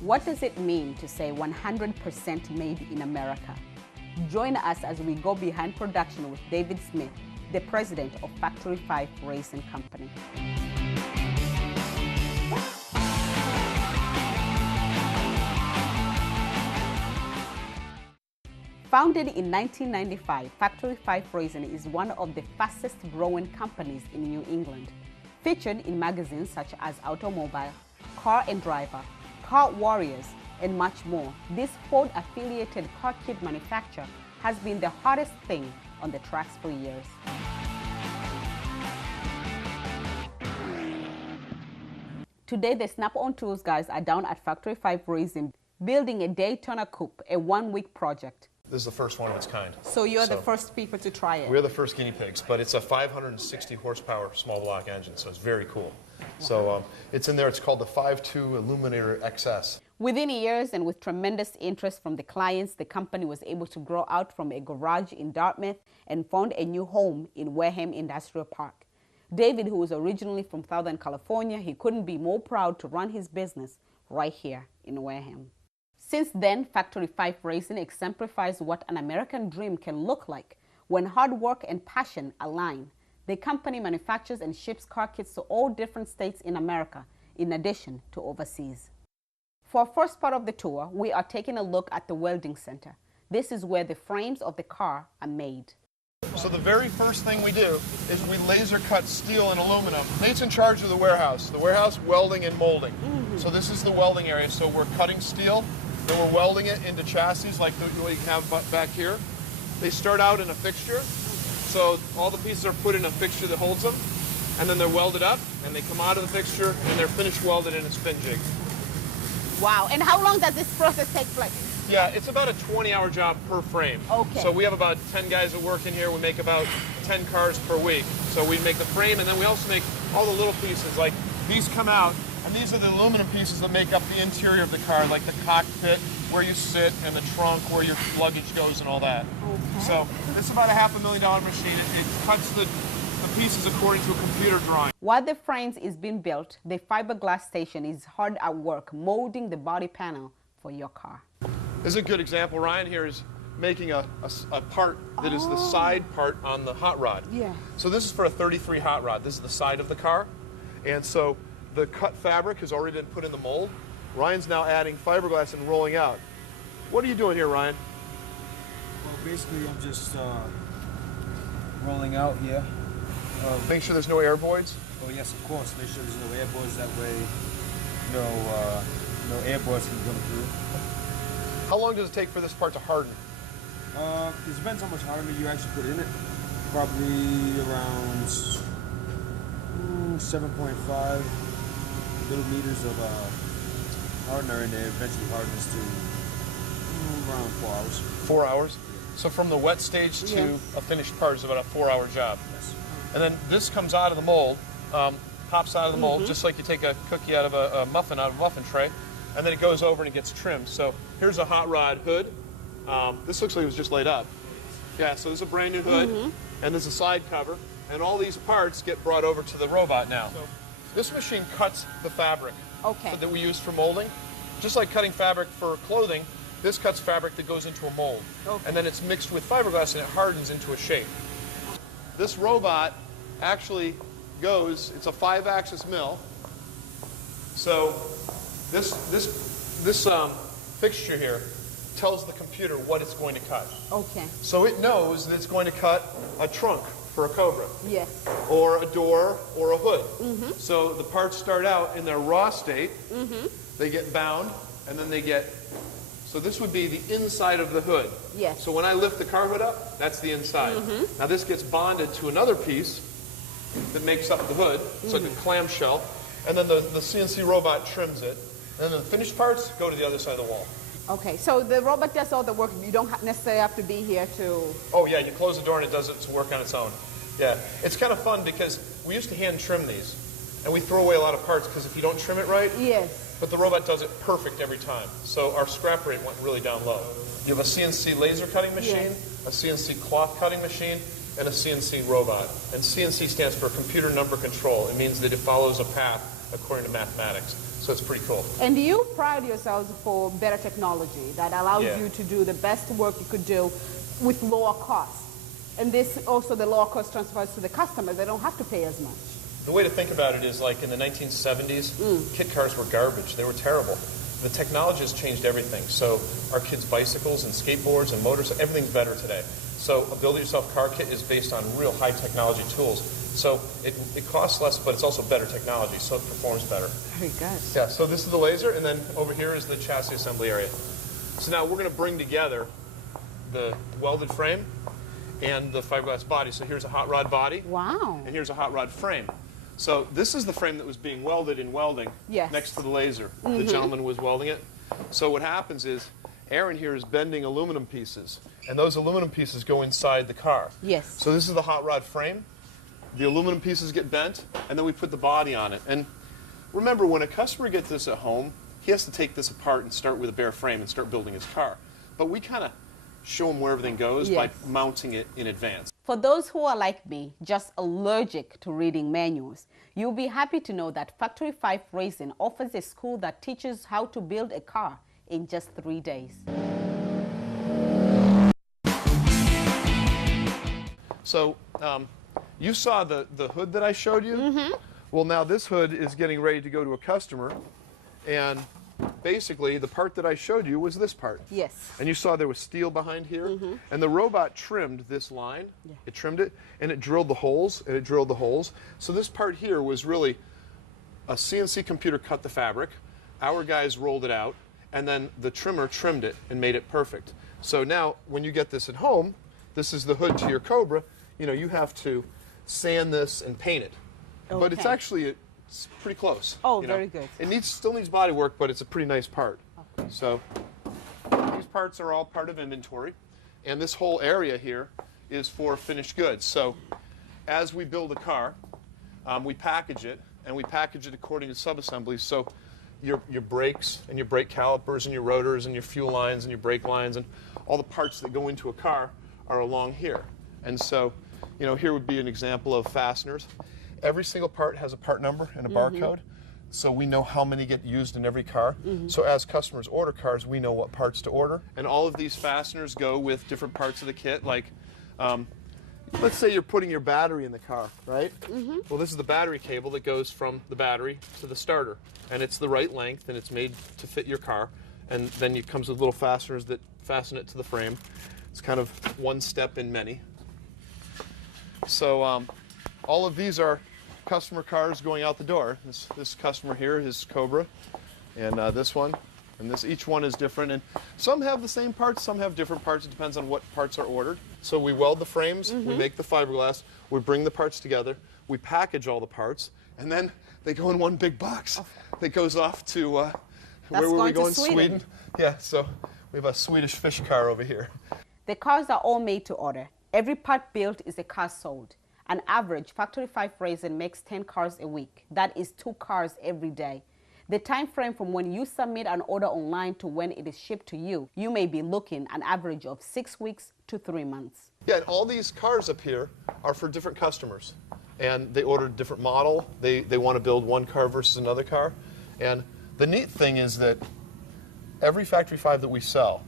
What does it mean to say 100% made in America? Join us as we go behind production with David Smith, the president of Factory 5 Racing Company. Founded in 1995, Factory 5 Racing is one of the fastest growing companies in New England. Featured in magazines such as Automobile, Car and Driver, Car Warriors, and much more, this Ford-affiliated car kit manufacturer has been the hottest thing on the tracks for years. Today, the Snap-on Tools guys are down at Factory 5 Racing, building a Daytona Coupe, a one-week project. This is the first one of its kind. So you're the first people to try it? We're the first guinea pigs, but it's a 560 horsepower small block engine, so it's very cool. Wow. So it's in there, it's called the 5.2 Illuminator XS. Within years and with tremendous interest from the clients, the company was able to grow out from a garage in Dartmouth and found a new home in Wareham Industrial Park. David, who was originally from Southern California, he couldn't be more proud to run his business right here in Wareham. Since then, Factory 5 Racing exemplifies what an American dream can look like when hard work and passion align. The company manufactures and ships car kits to all different states in America, in addition to overseas. For our first part of the tour, we are taking a look at the welding center. This is where the frames of the car are made. So the very first thing we do is we laser cut steel and aluminum. Nate's in charge of the warehouse welding and molding. So this is the welding area. So we're cutting steel, then we're welding it into chassis like what you have back here. They start out in a fixture. So all the pieces are put in a fixture that holds them, and then they're welded up, and they come out of the fixture, and they're finished welded in a spin jig. Wow, and how long does this process take place? Yeah, it's about a 20-hour job per frame. Okay. So we have about 10 guys that work in here. We make about 10 cars per week. So we make the frame, and then we also make all the little pieces. Like these come out, and these are the aluminum pieces that make up the interior of the car, like the cockpit, where you sit, and the trunk, where your luggage goes, and all that. Okay. So this is about a $500,000 machine. It cuts the pieces according to a computer drawing. While the frames is being built, the fiberglass station is hard at work molding the body panel for your car. This is a good example. Ryan here is making a part that is the side part on the hot rod. Yeah. So this is for a 33 hot rod. This is the side of the car. And so the cut fabric has already been put in the mold. Ryan's now adding fiberglass and rolling out. What are you doing here, Ryan? Well, basically I'm just rolling out here. Make sure there's no air voids? Oh yes, of course. Make sure there's no air voids. That way no air voids can come through. How long does it take for this part to harden? It depends how much hardener you actually put in it. Probably around 7.5 millimeters of hardener, and it eventually hardens to around 4 hours. 4 hours? So from the wet stage to a finished part is about a 4-hour job. Yes. And then this comes out of the mold, pops out of the mold, just like you take a cookie out of a muffin out of a muffin tray, and then it goes over and it gets trimmed. So here's a hot rod hood. This looks like it was just laid up. Yeah, so this is a brand new hood, and there's a side cover, and all these parts get brought over to the robot now. So this machine cuts the fabric that we use for molding. Just like cutting fabric for clothing, this cuts fabric that goes into a mold. And then it's mixed with fiberglass and it hardens into a shape. This robot actually goes, it's a 5-axis mill. So this fixture here tells the computer what it's going to cut. Okay. So it knows that it's going to cut a trunk for a Cobra. Yes. Or a door or a hood. So the parts start out in their raw state. They get bound, and then they get, so this would be the inside of the hood. Yes. So when I lift the car hood up, that's the inside. Now this gets bonded to another piece that makes up the hood. It's like a clamshell. And then the CNC robot trims it. And then the finished parts go to the other side of the wall. Okay, so the robot does all the work. You don't necessarily have to be here to... Oh yeah, you close the door and it does its work on its own. Yeah, it's kind of fun because we used to hand trim these. And we throw away a lot of parts because if you don't trim it right, but the robot does it perfect every time. So our scrap rate went really down low. You have a CNC laser cutting machine, a CNC cloth cutting machine, and a CNC robot. And CNC stands for computer number control. It means that it follows a path according to mathematics. So it's pretty cool. And you pride yourselves for better technology that allows Yeah. you to do the best work you could do with lower cost. And this also, the lower cost transfers to the customer. They don't have to pay as much. The way to think about it is like in the 1970s, kit cars were garbage. They were terrible. The technology has changed everything. So our kids' bicycles and skateboards and motors, everything's better today. So a build-it-yourself car kit is based on real high technology tools. So it costs less, but it's also better technology, so it performs better. Very good. Yeah, so this is the laser, and then over here is the chassis assembly area. So now we're going to bring together the welded frame and the fiberglass body. So here's a hot rod body, Wow. and here's a hot rod frame. So this is the frame that was being welded in welding Yes. next to the laser. The gentleman was welding it. So what happens is Aaron here is bending aluminum pieces, and those aluminum pieces go inside the car. Yes. So this is the hot rod frame. The aluminum pieces get bent, and then we put the body on it. And remember, when a customer gets this at home, he has to take this apart and start with a bare frame and start building his car. But we kind of show him where everything goes by Yes. mounting it in advance. For those who are like me, just allergic to reading manuals, you'll be happy to know that Factory 5 Racing offers a school that teaches how to build a car in just 3 days. So you saw the hood that I showed you? Well, now this hood is getting ready to go to a customer, and basically the part that I showed you was this part. Yes. And you saw there was steel behind here, and the robot trimmed this line. Yeah. It trimmed it, and it drilled the holes, and it drilled the holes. So this part here was really a CNC computer cut the fabric, our guys rolled it out, and then the trimmer trimmed it and made it perfect. So now when you get this at home, this is the hood to your Cobra, you know, you have to sand this and paint it. But it's Okay. actually it's pretty close. Oh, you know. very good. It still needs body work, but it's a pretty nice part. So these parts are all part of inventory, and this whole area here is for finished goods. So as we build a car, we package it, and we package it according to sub-assemblies. So your brakes and your brake calipers and your rotors and your fuel lines and your brake lines and all the parts that go into a car are along here. And so, you know, here would be an example of fasteners. Every single part has a part number and a barcode, so we know how many get used in every car. So as customers order cars, we know what parts to order. And all of these fasteners go with different parts of the kit, like let's say you're putting your battery in the car, right? Well, this is the battery cable that goes from the battery to the starter, and it's the right length, and it's made to fit your car. And then it comes with little fasteners that fasten it to the frame. It's kind of one step in many. So all of these are customer cars going out the door. This customer here, his Cobra, and this one, and this. Each one is different, and some have the same parts, some have different parts. It depends on what parts are ordered. So we weld the frames, we make the fiberglass, we bring the parts together, we package all the parts, and then they go in one big box that goes off to where were we going to going? Sweden. Yeah. So we have a Swedish fish car over here. The cars are all made to order. Every part built is a car sold. On average, Factory 5 Racing makes 10 cars a week. That is 2 cars every day. The time frame from when you submit an order online to when it is shipped to you, you may be looking an average of 6 weeks to 3 months. Yeah, and all these cars up here are for different customers. And they order a different model. They want to build one car versus another car. And the neat thing is that every Factory 5 that we sell,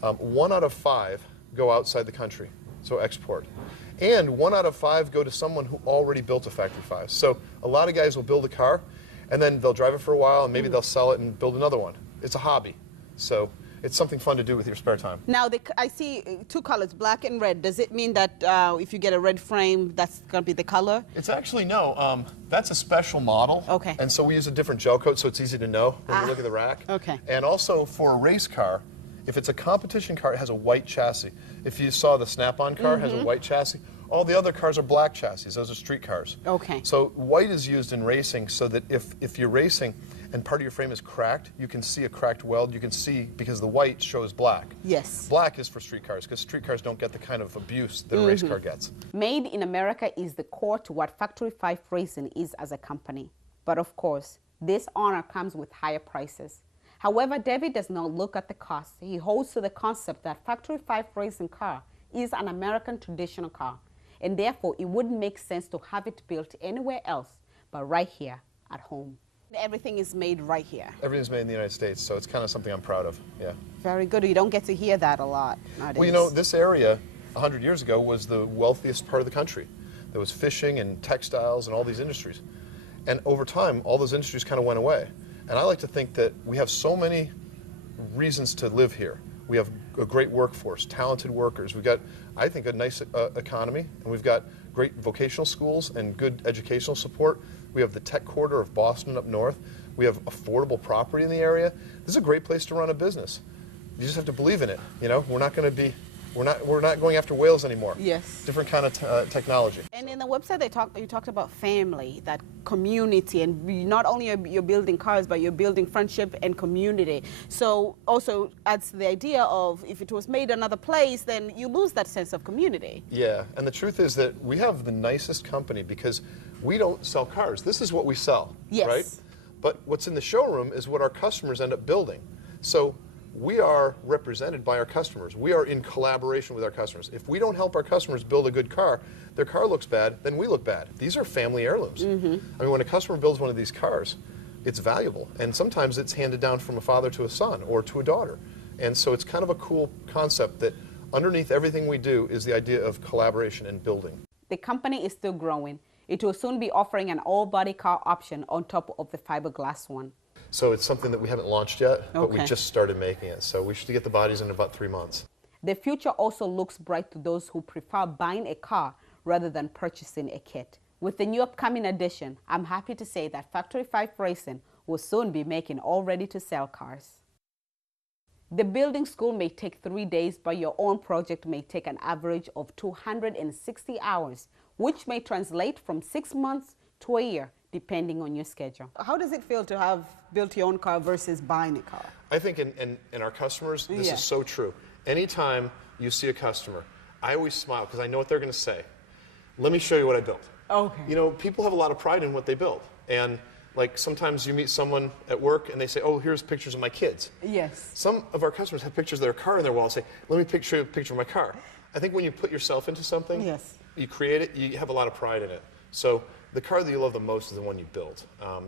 1 out of 5 go outside the country, so export. And 1 out of 5 go to someone who already built a Factory 5. So a lot of guys will build a car, and then they'll drive it for a while, and maybe they'll sell it and build another one. It's a hobby. So it's something fun to do with your spare time. Now, I see 2 colors, black and red. Does it mean that if you get a red frame, that's going to be the color? It's actually, no. That's a special model. Okay. And so we use a different gel coat, so it's easy to know when you look at the rack. Okay. And also for a race car, if it's a competition car, it has a white chassis. If you saw the Snap-on car, it has a white chassis. All the other cars are black chassis. Those are street cars. Okay. So white is used in racing so that if you're racing and part of your frame is cracked, you can see a cracked weld. You can see because the white shows black. Yes. Black is for street cars because street cars don't get the kind of abuse that a race car gets. Made in America is the core to what Factory 5 Racing is as a company. But of course, this honor comes with higher prices. However, David does not look at the cost. He holds to the concept that Factory 5 Racing car is an American traditional car, and therefore it wouldn't make sense to have it built anywhere else but right here at home. Everything is made right here. Everything's made in the United States, so it's kind of something I'm proud of, yeah. Very good. You don't get to hear that a lot nowadays. Well, you know, this area 100 years ago was the wealthiest part of the country. There was fishing and textiles and all these industries. And over time, all those industries kind of went away. And I like to think that we have so many reasons to live here. We have a great workforce, talented workers. We've got, I think, a nice economy, and we've got great vocational schools and good educational support. We have the tech quarter of Boston up north. We have affordable property in the area. This is a great place to run a business. You just have to believe in it. You know, we're not going to be, we're not going after whales anymore. Yes. Different kind of technology. And in the website, you talked about family, that community, and not only you're building cars, but you're building friendship and community. So also adds the idea of if it was made another place, then you lose that sense of community. Yeah, and the truth is that we have the nicest company because we don't sell cars. This is what we sell, yes. Right? But what's in the showroom is what our customers end up building. So we are represented by our customers. We are in collaboration with our customers. If we don't help our customers build a good car, their car looks bad, then we look bad. These are family heirlooms. Mm-hmm. I mean, when a customer builds one of these cars, it's valuable. And sometimes it's handed down from a father to a son or to a daughter. And so it's kind of a cool concept that underneath everything we do is the idea of collaboration and building. The company is still growing. It will soon be offering an all-body car option on top of the fiberglass one. So it's something that we haven't launched yet, but Okay. we just started making it. So we should get the bodies in about 3 months. The future also looks bright to those who prefer buying a car rather than purchasing a kit. With the new upcoming edition, I'm happy to say that Factory 5 Racing will soon be making all ready-to-sell cars. The building school may take 3 days, but your own project may take an average of 260 hours, which may translate from 6 months to a year, depending on your schedule. How does it feel to have built your own car versus buying a car? I think in our customers, this Yeah. is so true. Anytime you see a customer, I always smile because I know what they're going to say. Let me show you what I built. Okay. You know, people have a lot of pride in what they build. And like sometimes you meet someone at work and they say, oh, here's pictures of my kids. Yes. Some of our customers have pictures of their car in their wall and say, let me show you a picture of my car. I think when you put yourself into something, Yes. you create it, you have a lot of pride in it. So the car that you love the most is the one you build.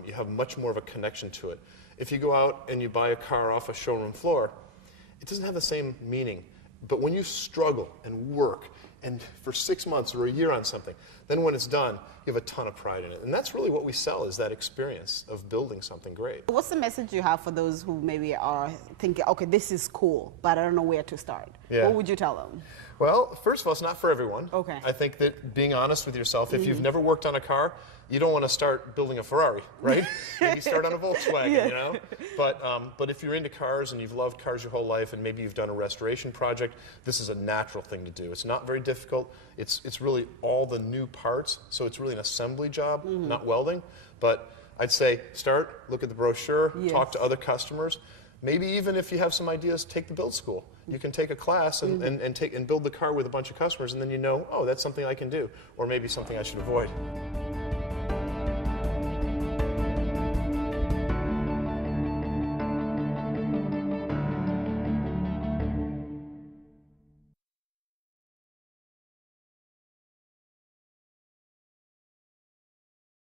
You have much more of a connection to it. If you go out and you buy a car off a showroom floor, it doesn't have the same meaning. But when you struggle and work and for 6 months or a year on something, then when it's done, you have a ton of pride in it. And that's really what we sell, is that experience of building something great. What's the message you have for those who maybe are thinking, okay, this is cool, but I don't know where to start? Yeah. What would you tell them? Well, first of all, it's not for everyone. Okay. I think that being honest with yourself, if you've never worked on a car, you don't want to start building a Ferrari, right? Maybe start on a Volkswagen, Yeah. you know? But if you're into cars and you've loved cars your whole life and maybe you've done a restoration project, this is a natural thing to do. It's not very difficult. It's really all the new parts, so it's really an assembly job, not welding. But I'd say start, look at the brochure, Yes. talk to other customers. Maybe even if you have some ideas, take the build school. You can take a class and build the car with a bunch of customers, and then you know, oh, that's something I can do, or maybe something I should avoid.